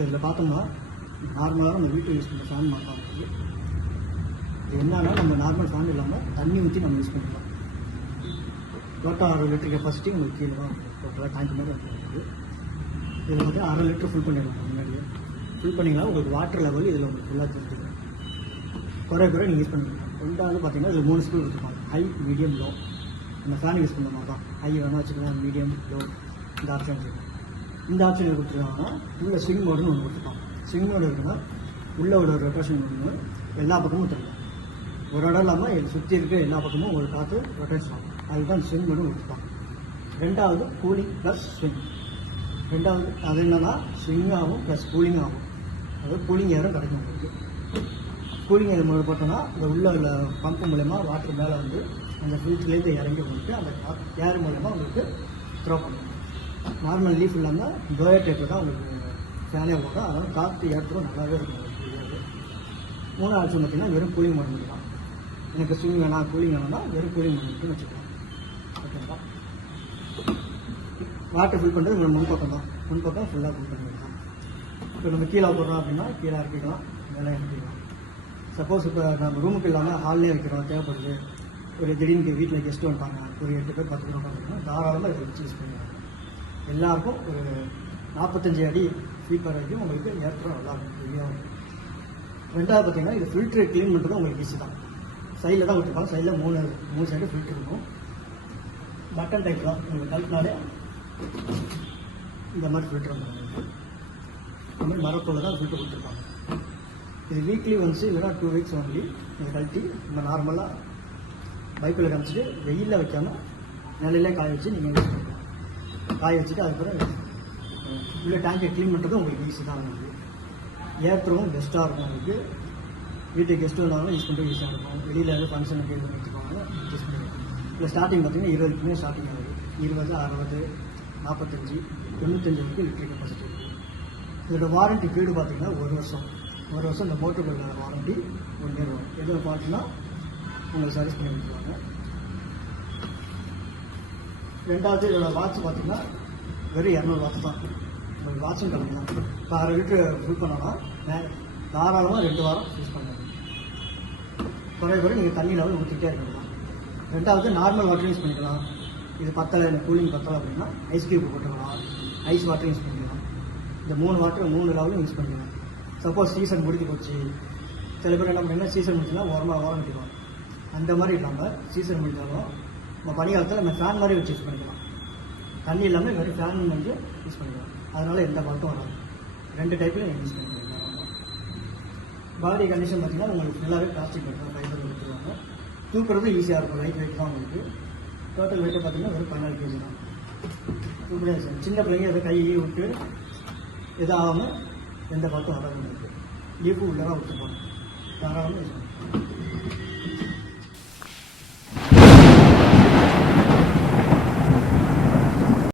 இதில் பார்த்தோம்னா நார்மலாக நம்ம வீட்டில் யூஸ் பண்ணுற ஃபேன் மாதிரி தான் இருக்குது. இது என்னன்னா நம்ம நார்மல் ஃபேன் இல்லாமல் தண்ணி ஊற்றி நம்ம யூஸ் பண்ணிக்கலாம். டோட்டல் 6 லிட்டர் கெப்பாசிட்டி உங்களுக்கு கீழே தான் டோட்டலாக டேங்க் மாதிரி இருக்குது. இதில் வந்து 1/2 லிட்டர் ஃபுல் பண்ணிடலாம். முன்னாடியே ஃபுல் பண்ணிங்கன்னா உங்களுக்கு வாட்டர் லெவல் இதில் உங்களுக்கு ஃபுல்லாக தெரிஞ்சுக்கலாம். குறை நீங்கள் யூஸ் பண்ணிக்கலாம். ரெண்டாவது பார்த்தீங்கன்னா இதில் 3 ஸ்பீட் கொடுத்துருப்பாங்க. High, medium, low. அந்த ஃபேன் யூஸ் பண்ணுற மாதிரி தான். ஹை வேணால் வச்சுக்கலாம், மீடியம், லோ, இந்த ஆப்ஷன் வச்சுக்கலாம். இந்த ஆப்ஷன் கொடுத்துருக்காங்கன்னா உள்ள ஸ்விங் மோடுன்னு ஒன்று கொடுத்துருப்பாங்க. ஸ்விங் மோடு இருக்குன்னா உள்ள ஒரு ரொட்டேஷன் ஒன்று எல்லா பக்கமும் தரும். ஒரு இடம் இல்லாமல் சுற்றி இருக்க எல்லா பக்கமும் ஒரு காற்று ரொட்டேஷன் ஆகும். அதுதான் ஸ்விங் மோடு கொடுத்துருப்பாங்க. ரெண்டாவது கூலிங் ப்ளஸ் ஸ்விங். ரெண்டாவது அது என்னன்னா ஸ்விங் ஆகும் ப்ளஸ் கூலிங் ஆகும். அதாவது கூலிங் ஏரும் கிடைக்கும் உங்களுக்கு. கூலிங் ஏர் மோடு போட்டோன்னா இந்த உள்ள பம்பு மூலயமா வாட்டர் மேலே வந்து அந்த ஃபில்ட்லேருந்து இறங்கி வந்துட்டு அந்த ஏர் மூலயமா உங்களுக்கு த்ரோ பண்ணும். நார்மல் லீஃப் இல்லாமல் டோயர் டைப்பில் தான் உங்களுக்கு ஃபேனே போடும். அதனால் காற்று ஏற்றுறோம் நல்லாவே இருக்கும். மூணாவது ஆப்ஷன் பார்த்தீங்கன்னா வெறும் கூலிங் மோட் பண்ணிக்கலாம். எனக்கு ஸ்விங் வேணாம், கூலிங் வேணாம்னா வெறும் கூலிங் மோட் மட்டும் வச்சுக்கலாம். ஓகேங்களா? வாட்டர் ஃபில் பண்ணுறது நம்ம முன்பக்கம் தான். முன்பக்கம் ஃபுல்லாக ஃபில் பண்ணிக்கலாம். இப்போ நம்ம கீழே போடுறோம் அப்படின்னா கீழே இறக்கிக்கலாம், மேலே இறக்கிக்கலாம். சப்போஸ் இப்போ நம்ம ரூமுக்கு இல்லாமல் ஹால்லே வைக்கிறோம், தேவைப்படுது, ஒரு திடீர்னு வீட்டில் கெஸ்ட்டு வந்துட்டாங்க, ஒரு 8 பேர் 10 பேர் உட்காந்துருக்கோம், தாராளமாக இதை வச்சு யூஸ் பண்ணுவாங்க. எல்லாருக்கும் ஒரு 45 அடி ஸ்லீப்பர் வரைக்கும் உங்களுக்கு ஏற்றம் நல்லாயிருக்கும், வெளியாக இருக்கும். ரெண்டாவது பார்த்தீங்கன்னா இது ஃபில்ட்ரு க்ளீன் பண்ணுறது உங்களுக்கு ஈஸி தான். சைடில் தான் விட்டுருப்பாங்க. சைடில் மூணு சைடு ஃபில்ட்ரு இருக்கும். பட்டன் டைப் தான். உங்களுக்கு கழுத்தினாலே இந்த மாதிரி ஃபில்ட்ரு வந்துடும். இந்த மாதிரி மரத்தோடு தான் ஃபில்ட்ரு கொடுத்துருப்பாங்க. இது வீக்லி ஒன்ஸ் இல்லைனா 2 வீக்ஸ் ஒன்லி இதை கழட்டி நம்ம நார்மலாக பைப்பில் காமிச்சிட்டு வெயிலில் வைக்காமல் நிலையிலே காய வச்சு நீங்கள் யூஸ் பண்ணலாம். காய வச்சுட்டு அதுக்கப்புறம் உள்ள டேங்கை க்ளீன் பண்ணுறது உங்களுக்கு ஈஸி தான். உங்களுக்கு ஏற்றவும் பெஸ்ட்டாக இருக்கும். உங்களுக்கு வீட்டுக்கு கெஸ்ட்டு வந்தாலும் யூஸ் பண்ணுறது ஈஸியாக இருக்கும். வெளியில் எதாவது ஃபங்க்ஷனுக்கு எதுவும் வச்சுருப்பாங்க யூஸ் பண்ணிக்கலாம். இல்லை ஸ்டார்டிங் பார்த்தீங்கன்னா 20க்குமே ஸ்டார்டிங் ஆகுது. 20, 60, 45, 95 வரைக்கும் லிட்டர் கெப்பாசிட்டி இருக்குது. இதோட வாரண்ட்டி பீரியடு பார்த்தீங்கன்னா 1 வருஷம். 1 வருஷம் இந்த மோட்டருக்குள்ள வாரண்ட்டி 1 இயர் வரும். எதுவும் ஃபால்ட்னா உங்களுக்கு சர்வீஸ் பண்ணி கொடுத்துருவாங்க. ரெண்டாவது இதோட வாட்ச் பார்த்தீங்கன்னா வெறும் 200 வாட்ச் தான். உங்களுக்கு வாட்சும் கம்மி தான். இப்போ 1/2 லிட்டர் ஃபில் பண்ணோன்னா தாராளமாக 2 வாரம் யூஸ் பண்ணுவாங்க. குறை நீங்கள் தண்ணி லெவல் ஊற்றிக்கிட்டே இருக்கலாம். ரெண்டாவது நார்மல் வாட்டர் யூஸ் பண்ணிக்கலாம். இது பத்தலை, இந்த கூலிங் பத்தலை அப்படின்னா ஐஸ் கியூப் போட்டுக்கலாம், ஐஸ் வாட்டர் யூஸ் பண்ணிக்கலாம். இந்த 3 வாட்டர் 3 லெவலும் யூஸ் பண்ணிக்கலாம். சப்போஸ் சீசன் முடிஞ்சு போச்சு, சில பேர் என்ன பண்ணிங்கன்னா சீசன் முடிச்சுன்னா ஓரமாக கட்டிடுவாங்க. அந்த மாதிரி இல்லாமல் சீசன் முடிஞ்சாலும் நம்ம பனி காலத்தில் நம்ம ஃபேன் மாதிரி வச்சு யூஸ் பண்ணிக்கலாம். தண்ணி இல்லாமல் வெறும் ஃபேன் வந்து யூஸ் பண்ணிக்கலாம். அதனால் எந்த பாட்டும் வராது. 2 டைப்லையும் யூஸ் பண்ணிக்கலாம். பாடி கண்டிஷன் பார்த்தீங்கன்னா உங்களுக்கு ஃபுல்லாகவே பிளாஸ்டிக் இருக்கும், ஃபைபர் கொடுத்துருவாங்க. தூக்குறது ஈஸியாக இருக்கும். லைட் வெயிட் தான் உங்களுக்கு. டோட்டல் வெயிட்டை பார்த்தீங்கன்னா வெறும் 14 kg தான். தூக்குறதே சின்ன பிள்ளைங்க எதை கையை விட்டு எதாகாமல் எந்த பாட்டும் வராது. உங்களுக்கு லீஃபு உள்ளே தான் விட்டுருப்பாங்க. தாராளமாக யூஸ் பண்ணுவோம்.